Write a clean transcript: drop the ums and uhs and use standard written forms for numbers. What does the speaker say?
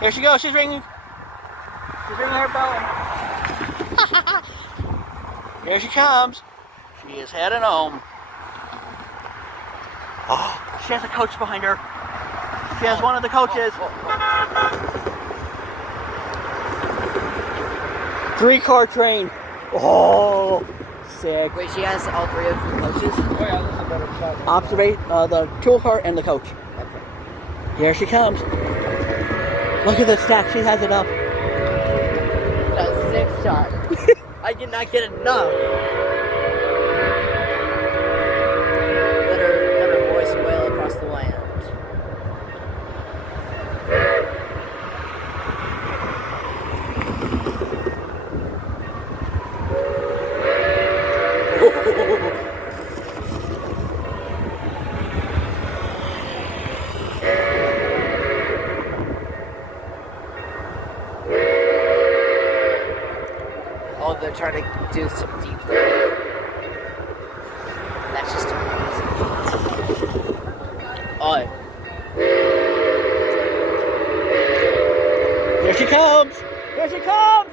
Here she goes. She's ringing. She's ringing her bell. Here she comes. She is heading home. Oh, she has a coach behind her. She has one of the coaches. 3-car train. Oh, sick. Wait, she has all 3 of the coaches? Oh yeah, this is a better shot. Observate the tool cart and the coach. Okay. Here she comes. Look at the stack. She has it up. That's 6 shot. I did not get enough. Let her voice wail across the land. Oh, they're trying to do some deep diving. That's just amazing. Oh. Here she comes. Here she comes.